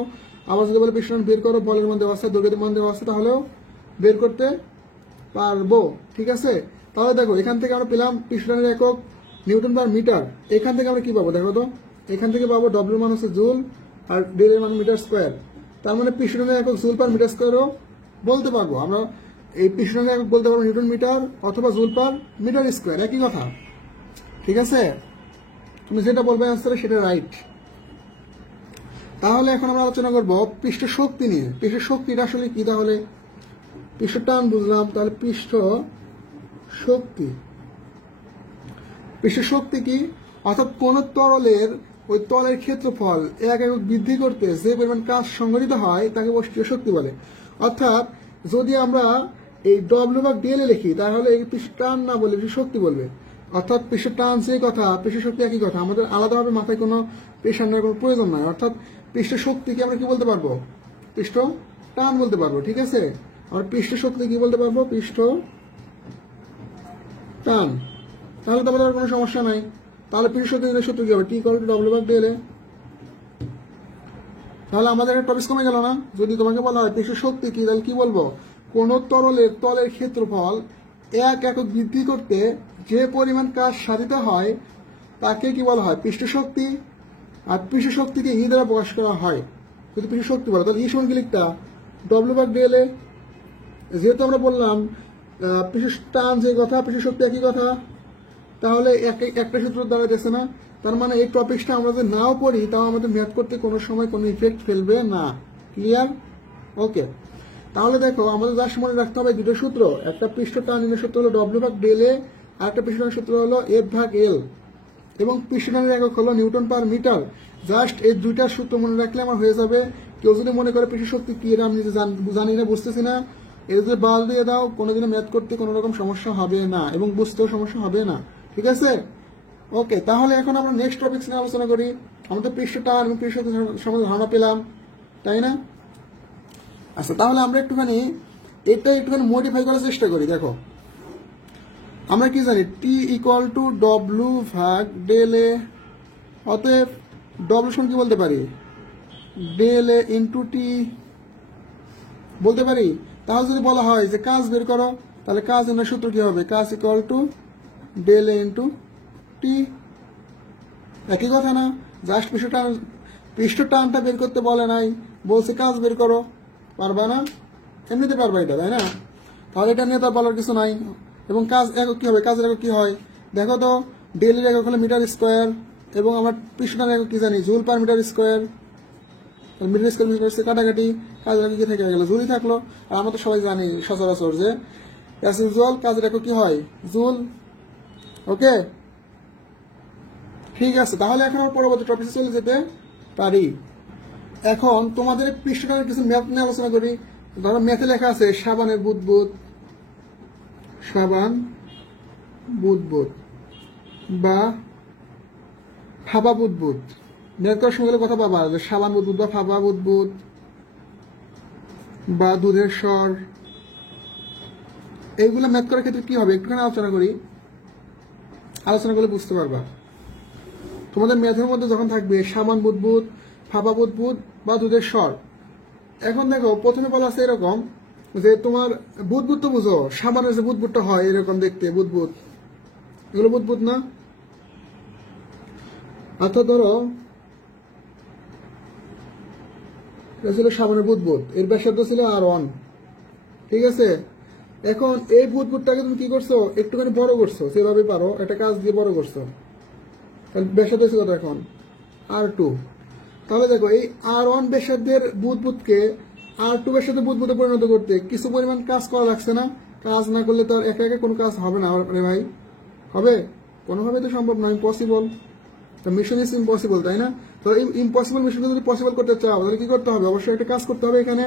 আবার যদি বলে পৃষ্ঠটান বের করো, বলের মান দেওয়া আছে, দৈর্ঘ্যের মান দেওয়া আছে, তাহলেও বের করতে পারবো। ঠিক আছে, তাহলে দেখো এখান থেকে আমরা পেলাম পৃষ্ঠটানের একক নিউটন পার মিটার। এখান থেকে আমরা কি পাবো দেখো তো, এখান থেকে পাবো ডব্লিউ মান হচ্ছে জুল আর ডেল এর মান মিটার স্কোয়ার। তার মানে পৃষ্ঠটানের একক জুল পার মিটার স্কোয়ারও বলতে পারবো আমরা। এই পৃষ্ঠটানের একক বলতে পারবো নিউটন মিটার অথবা জুল পার মিটার স্কোয়ার, একই কথা। ঠিক আছে, তুমি যেটা বলবে আনসারে সেটা রাইট। তাহলে এখন আমরা আলোচনা করবো পৃষ্ঠ শক্তি নিয়ে। পৃষ্ঠ শক্তিটা আসলে কি? তাহলে পৃষ্ঠ টান বুঝলাম, তাহলে পৃষ্ঠ শক্তি। পৃষ্ঠ শক্তি কি? অর্থাৎ কোন তরলের ওই তলের ক্ষেত্রফল এক একক বৃদ্ধি করতে যে পরিমাণ কাজ সংঘটিত হয় তাকে পৃষ্ঠ শক্তি বলে। অর্থাৎ যদি আমরা এই ডব্লিউ ভাগ ডেল এ লিখি তাহলে এই পৃষ্ঠ টান না বলে পৃষ্ঠ শক্তি বলবে। অর্থাৎ পৃষ্ঠ টান যে কথা, পৃষ্ঠ শক্তি একই কথা, আমাদের আলাদাভাবে মাথায় কোনো প্রেশার নেওয়ার কোনো প্রয়োজন নয়। অর্থাৎ পৃষ্ঠ শক্তিকে আমরা কি বলতে পারবো? পৃষ্ঠ টান বলতে পারবো। ঠিক আছে, আর পৃষ্ঠ শক্তি কি বলতে পারবো? পৃষ্ঠ টান। তাহলে তো আমাদের কোনো সমস্যা নাই। তাহলে পৃষ্ঠ শক্তি সূত্র কি হবে? টি ইকুয়াল টু ডব্লিউ ভাগ ডেল এ। তাহলে আমাদের একটা টপিক কমে গেল না? যদি তোমাকে বলা হয় পৃষ্ঠ শক্তি কি, তাহলে কি বলবো? কোন তরলের তলের ক্ষেত্রফল এক একক বৃদ্ধি করতে যে পরিমাণ কাজ সাধিত হয় তাকে কি বলা হয়? পৃষ্ঠ শক্তি। আর পৃষ্ঠ শক্তিকে ই দ্বারা প্রকাশ করা হয়। যদি পৃষ্ঠ শক্তি বলে তাহলে ই সমান কি লিখতা? ডব্লিউ ভাগ ডেল এ। যেহেতু আমরা বললাম পৃষ্ঠ টান যে কথা, পৃষ্ঠ শক্তি একই কথা, তাহলে একটা সূত্র দাঁড়াইতেছে না? তার মানে এই টপিকটা আমরা যদি নাও পড়ি তাও আমাদের ম্যাথ করতে কোনো সময় কোনো ইফেক্ট ফেলবে না। ক্লিয়ার? ওকে, তাহলে দেখো আমাদের জাস্ট মনে রাখতে হবে দুটো সূত্র। একটা পৃষ্ঠ টানের সূত্র হলো ডব্লিউ ভাগ ডেল এ, আর একটা পৃষ্ঠ টানের সূত্র হলো এফ ভাগ এল, এবং পৃষ্ঠ টানের একক হলো নিউটন পার মিটার। জাস্ট এই দুইটা সূত্র মনে রাখলে আমার হয়ে যাবে। কেউ যদি মনে করে পৃষ্ঠ শক্তি কি, এটা আমি জানি না, বুঝতেছি না, এটা যদি বাল দিয়ে দাও কোনোদিনও ম্যাথ করতে কোনো রকম সমস্যা হবে না এবং বুঝতেও সমস্যা হবে না। ঠিক আছে, ওকে। তাহলে এখন আমরা নেক্সট টপিক নিয়ে আলোচনা করি। আমাদের পৃষ্ঠ টান এবং পৃষ্ঠ শক্তি সম্বন্ধে ধারণা পেলাম, তাই না? আচ্ছা, তাহলে আমরা একটুখানি মডিফাই করার চেষ্টা করি। দেখো আমরা কি জানি? টি ইকুয়াল টু ডব্লিউ ভাগ ডেল এ। অতএব ডব্লিউ সমান কি বলতে পারি? ডেল এ ইন্টু টি বলতে পারি। তাহলে যদি বলা হয় যে কাজ বের করো, তাহলে কাজ এর সূত্র কি হবে? কাজ equal to del A into T. একই কথা না? জাস্ট পৃষ্ঠ টানটা বের করতে বলে নাই, বলছে কাজ বের করো। পারবা না? এমনিতে পারবা এটা, তাই না? তাহলে এটা নিয়ে তো বলার কিছু নাই। এবং কাজ একক কি হবে? কাজের একক কি হয় দেখো তো? ডেলের একক হলো মিটার স্কোয়ার, এবং আমার পৃষ্ঠটার একক কি জানি? Joule per metre square. Metre square metre square কাটাকাটি, কাজের একক কি থেকে গেল? জুলই থাকলো। আর আমরা তো সবাই জানি সচরাচর যে অ্যাজ ইউজুয়াল কাজের একক কি হয়? জুল। ওকে, ঠিক আছে। তাহলে এখন আমরা পরবর্তী টপিকে চলে যেতে পারি। এখন তোমাদের পৃষ্ঠটার কিছু ম্যাথ নিয়ে আলোচনা করি। ধরো ম্যাথে লেখা আছে সাবানের বুদবুদ, সাবান বুদবুদ বা ফাবা বুদবুদ। ম্যাথ করার সময় কথা পাবা যে সাবান বুদবুদ বা ফাবা বুদবুদ বা দুধের স্বর, এইগুলো ম্যাথ করার ক্ষেত্রে কি হবে একটুখানি আলোচনা করি। আলোচনা করলে বুঝতে পারবা। তোমাদের ম্যাথের মধ্যে যখন থাকবে সাবান বুদবুদ, ফাবা বুদবুদ বা দুধের স্বর। এখন দেখো প্রথমে বলা আছে এরকম যে তোমার বুদবুদ তো বুঝো, সাবানের যে বুদবুদটা হয় এরকম দেখতে বুদবুদ, এগুলো বুদবুদ না? অর্থাৎ ধরো এটা ছিল সাবানের বুদবুদ, এর ব্যাসার্ধ ছিল R1। ঠিক আছে, এখন এই বুদবুদটাকে তুমি কি করছো? একটুখানি বড় করছো, যেভাবে পারো একটা কাজ দিয়ে বড় করছো। তাহলে ব্যাসার্ধ ছিল এখন R2। তাহলে দেখো এই R1 ব্যাসার্ধের বুদবুদকে R2 ব্যাসার্ধের বুদবুদে পরিণত করতে কিছু পরিমাণ কাজ করা লাগছে না? কাজ না করলে তো আর একা একা কোনো কাজ হবে না রে ভাই। হবে? কোনোভাবে তো সম্ভব নয়, ইম্পসিবল। তো মিশন ইজ ইম্পসিবল, তাই না? তো এই ইম্পসিবল মিশনটা যদি পসিবল করতে চাও তাহলে কি করতে হবে? অবশ্যই একটা কাজ করতে হবে এখানে।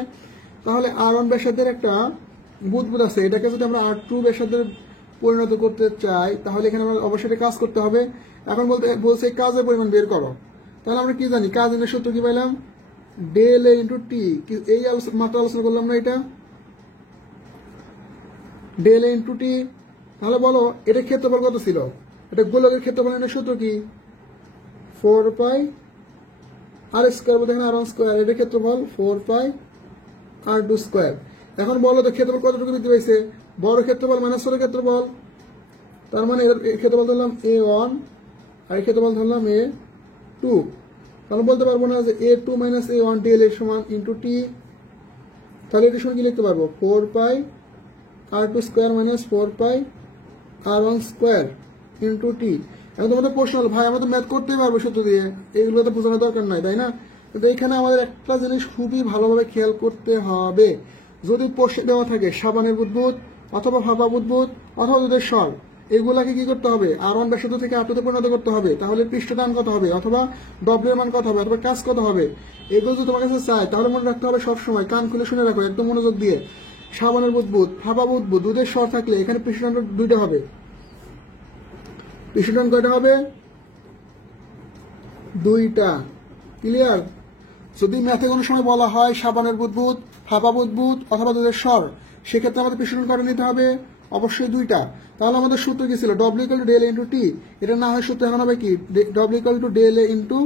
তাহলে R1 ব্যাসার্ধের একটা বুদবুদ আছে, এটাকে যদি আমরা R2 ব্যাসার্ধের পরিণত করতে চাই তাহলে এখানে আমরা অবশ্যই একটা কাজ করতে হবে। এখন বলছে কাজের পরিমাণ বের করো। তাহলে আমরা কি জানি? কাজ এর সূত্র কি পাইলাম? ডেল এ ইন্টু টি। এই মাত্র আলোচনা করলাম না এটা, ডেল এ ইন্টু টি। তাহলে বলো এটা ক্ষেত্রফল কত ছিল? এটা গোলকের ক্ষেত্রফল এর সূত্র কি? 4 পাই আর স্কোয়ার, বলতে এখানে R1 স্কোয়ার, এটা ক্ষেত্রফল 4 পাই R2 স্কোয়ার। এখন বলো তো ক্ষেত্রফল কতটুকু বৃদ্ধি পাইছে? বড় ক্ষেত্রফল মাইনাস ছোট ক্ষেত্রফল, তার মানে এর ক্ষেত্রফল ধরলাম A1 আর এই ক্ষেত্রফল ধরলাম A2। তাহলে বলতে পারবো না যে A2 মাইনাস A1 ডেল এর সমান ইন্টু টি। তাহলে এটির সঙ্গে কি লিখতে পারবো? 4 পাই R2 স্কোয়ার মাইনাস 4 পাই R1 স্কোয়ার ইন্টু টি। এখন তোমাদের প্রশ্ন হলো ভাই আমরা তো ম্যাথ করতেই পারবো সূত্র দিয়ে, এগুলো তো বোঝানোর দরকার নাই, তাই না? কিন্তু এখানে আমাদের একটা জিনিস খুবই ভালোভাবে খেয়াল করতে হবে। যদি প্রশ্নে দেওয়া থাকে সাবানের বুদবুদ অথবা ভাপা বুদবুদ অথবা দুধের স্বর, এগুলাকে কি করতে হবে? R1 ব্যাসার্ধ থেকে R2 তে পরিণত করতে হবে। তাহলে পৃষ্ঠটান কত হবে, অথবা ডব্লিউ এর মান কত হবে, অথবা কাজ কত হবে, এগুলো যদি তোমার কাছে চাই তাহলে মনে রাখতে হবে সবসময়, কান খুলে শুনে রাখো একদম মনোযোগ দিয়ে। সাবানের বুদবুদ, ভাপা বুদবুদ, দুধের স্বর থাকলে এখানে পৃষ্ঠটানটা দুইটা হবে। পৃষ্ঠটান কয়টা হবে? দুইটা। ক্লিয়ার? যদি ম্যাথে কোনো সময় বলা হয় সাবানের বুদবুদ, ফাঁপা বুদবুদ অথবা দুধের স্বর, সেক্ষেত্রে আমাদের পৃষ্ঠটান কয়টা নিতে হবে? অবশ্যই দুইটা। তাহলে আমাদের সূত্র কি ছিল? W equal to del A into T. এটা না হয় সূত্র এখন হবে কি? W equal to del A into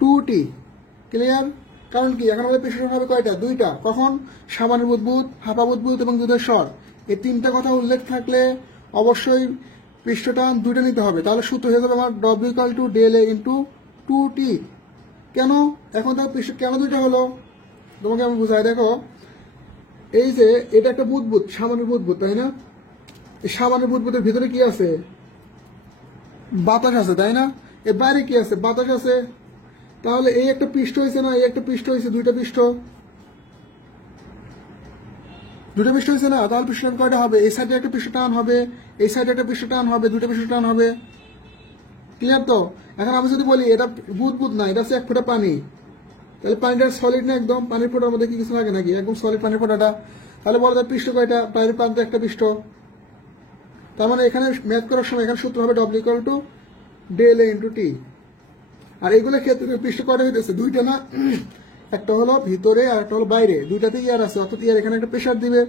2t। Clear? কারণ কি এখন আমাদের পৃষ্ঠটান হবে কয়টা? দুইটা। কখন? সাবানের বুদবুদ, ফাঁপা বুদবুদ এবং দুধের স্বর, এই তিনটা কথা উল্লেখ থাকলে অবশ্যই পৃষ্ঠটান দুইটা নিতে হবে। তাহলে সূত্র হয়ে যাবে আমার W equal to del A into 2t। কেন? এখন তার পৃষ্ঠ কেন দুইটা হলো তোমাকে আমি বুঝাই। দেখো এই যে এটা একটা বুদবুদ, সাবানের বুদবুদ, তাই না? এই সাবানের বুদবুদের ভিতরে কি আছে? বাতাস আছে, তাই না? এর বাইরে কি আছে? বাতাস আছে। তাহলে এই একটা পৃষ্ঠ হয়েছে না, এই একটা পৃষ্ঠ হয়েছে, দুইটা পৃষ্ঠ হয়েছে না? তাহলে পৃষ্ঠটান কয়টা হবে? এই সাইডে একটা পৃষ্ঠ টান হবে, এই সাইডে একটা পৃষ্ঠ টান হবে, দুইটা পৃষ্ঠ টান হবে। ক্লিয়ার তো? এখন আমি যদি বলি এটা বুদবুদ না, এটা হচ্ছে 1 ফোঁটা পানি, তাহলে পানিটা সলিড না? একদম পানির ফোঁটার মধ্যে কি কিছু লাগে নাকি? একদম সলিড পানির ফোঁটাটা। তাহলে বলো তার পৃষ্ঠ কয়টা? বাইরের প্রান্তে একটা পৃষ্ঠ। তার মানে এখানে ম্যাথ করার সময় এখানে সূত্র হবে W equal to del A into T. আর এইগুলো ক্ষেত্রে পৃষ্ঠ কয়টা হইতেছে? দুইটা না? একটা হলো ভিতরে আর একটা হলো বাইরে, দুইটাতে ইয়ার আছে, অর্থাৎ ইয়ার এখানে একটা প্রেশার দিবে।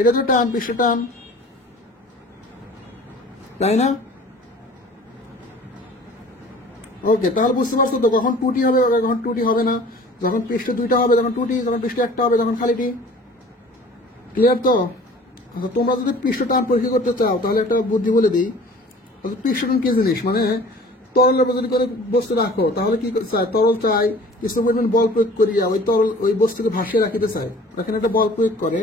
এটা তো টান, পৃষ্ঠ টান, তাই না? ওকে, তাহলে বুঝতে পারছো তো কখন 2t হবে কখন 2t হবে না? যখন পৃষ্ঠ দুইটা হবে তখন 2t, যখন পৃষ্ঠ একটা হবে তখন খালি t। ক্লিয়ার তো? আচ্ছা, তোমরা যদি পৃষ্ঠ টান পরীক্ষা করতে চাও তাহলে একটা বুদ্ধি বলে দিই। পৃষ্ঠ টান কি জিনিস? মানে তরলের উপর যদি করে বস্তু রাখো তাহলে কি চাই? তরল চাই, কিছু পরিমাণ বল প্রয়োগ করিয়া ওই তরল ওই বস্তুকে ভাসিয়ে রাখিতে চাই। এখানে একটা বল প্রয়োগ করে,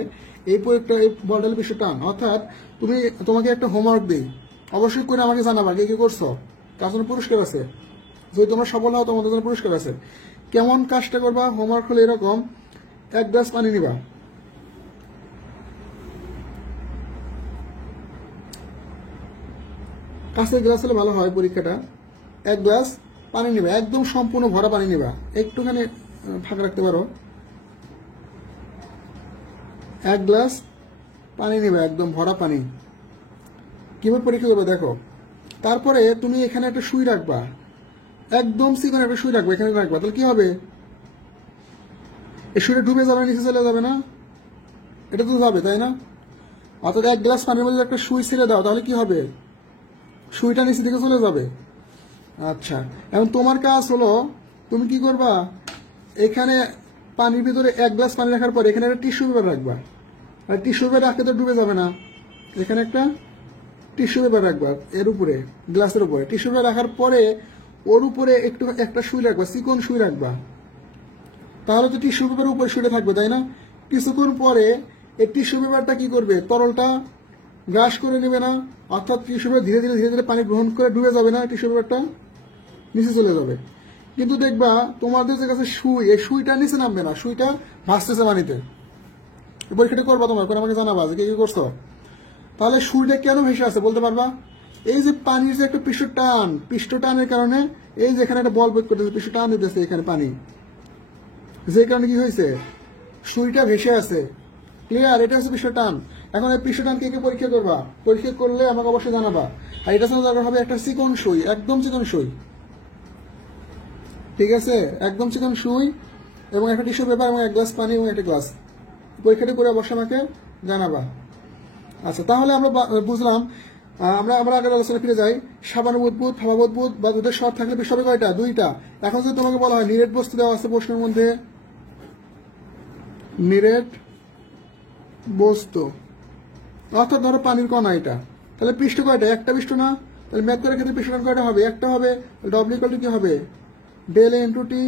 এই প্রয়োগটা এই বলটা পৃষ্ঠ টান। অর্থাৎ তোমাকে একটা হোমওয়ার্ক দিই, অবশ্যই করে আমাকে জানাবা কে কি করছো, তার জন্য পুরস্কার আছে। যদি তোমরা সফল হও তোমাদের জন্য পুরস্কার আছে। কেমন কাজটা করবা? হোমওয়ার্ক হলো এরকম, 1 গ্লাস পানি নিবা, কাঁচের গ্লাস হলে ভালো হয় পরীক্ষাটা। 1 গ্লাস পানি নিবা, একদম সম্পূর্ণ ভরা পানি নিবা, একটুখানি ফাঁকা রাখতে পারো। 1 গ্লাস পানি নিবা, একদম ভরা পানি। কিভাবে পরীক্ষা করবে দেখো। তারপরে তুমি এখানে একটা সুই রাখবা, একদম চিকন একটা সুই রাখবা, এখানে রাখবা। তাহলে কি হবে? এই সুইটা ডুবে যাবে, নিচে চলে যাবে না? এটা তো যাবে, তাই না? অর্থাৎ 1 গ্লাস পানির মধ্যে একটা সুই ছেড়ে দাও, তাহলে কি হবে? সুইটা নিচে দিকে চলে যাবে। আচ্ছা, এখন তোমার কাজ হলো তুমি কি করবা? এখানে পানির ভিতরে 1 গ্লাস পানি রাখার পরে এখানে একটা টিস্যু পেপার রাখবা। আর টিস্যু পেপার রাখতে তো ডুবে যাবে না, এখানে একটা টিস্যু পেপার রাখবা এর উপরে, গ্লাসের উপরে। টিস্যু পেপার রাখার পরে ওর উপরে একটা সুই রাখবা, চিকন সুই রাখবা। তাহলে তো টিস্যু পেপারের উপরে সুইটা থাকবে, তাই না? কিছুক্ষণ পরে এই টিস্যু পেপারটা কি করবে? তরলটা গ্রাস করে নেবে না? অর্থাৎ টিস্যু পেপার ধীরে ধীরে ধীরে ধীরে পানি গ্রহণ করে ডুবে যাবে না? টিস্যু পেপারটা নিচে চলে যাবে। কিন্তু দেখবা তোমাদের যে কাছে সুই, এই সুইটা নিচে নামবে না, সুইটা ভাসতেছে পানিতে। পরীক্ষাটা করবা তোমরা, করে আমাকে জানাবা যে কি করছো। তাহলে সুইটা কেন ভেসে আছে বলতে পারবা? এই যে পানির যে একটা পৃষ্ঠ টানের কারণে এই যে এখানে একটা বল প্রয়োগ করতেছে, পৃষ্ঠ টান দিতেছে এখানে পানি, যে কারণে কি হয়েছে সুইটা ভেসে আছে। ক্লিয়ার? এটা হচ্ছে পৃষ্ঠ টান। এখন এই পৃষ্ঠ টান কে কে পরীক্ষা করবা? পরীক্ষা করলে আমাকে অবশ্যই জানাবা। আর এটা জানা দরকার হবে একটা চিকন সুই, একদম চিকন সুই, ঠিক আছে? একদম চিকন সুই এবং একটা টিস্যু পেপার এবং এক গ্লাস পানি এবং একটা গ্লাস। পরীক্ষাটি করে অবশ্যই আমাকে জানাবা। আচ্ছা, তাহলে আমরা বুঝলাম। আমরা আগের আলোচনা ফিরে যাই। সাবানু বুদবুদ, ফাবা বুদবুদ বা দুধের স্বর থাকলে পৃষ্ঠ হবে কয়টা? দুইটা। এখন যদি তোমাকে বলা হয় নিরেট বস্তু দেওয়া আছে প্রশ্নের মধ্যে, নিরেট বস্তু অর্থাৎ ধরো পানির কণা, এটা তাহলে পৃষ্ঠ কয়টা? একটা পৃষ্ঠ না? তাহলে ম্যাথ করার ক্ষেত্রে পৃষ্ঠটান কয়টা হবে? একটা হবে। ডব্লিউ ইকুয়াল টু কি হবে? Del A into T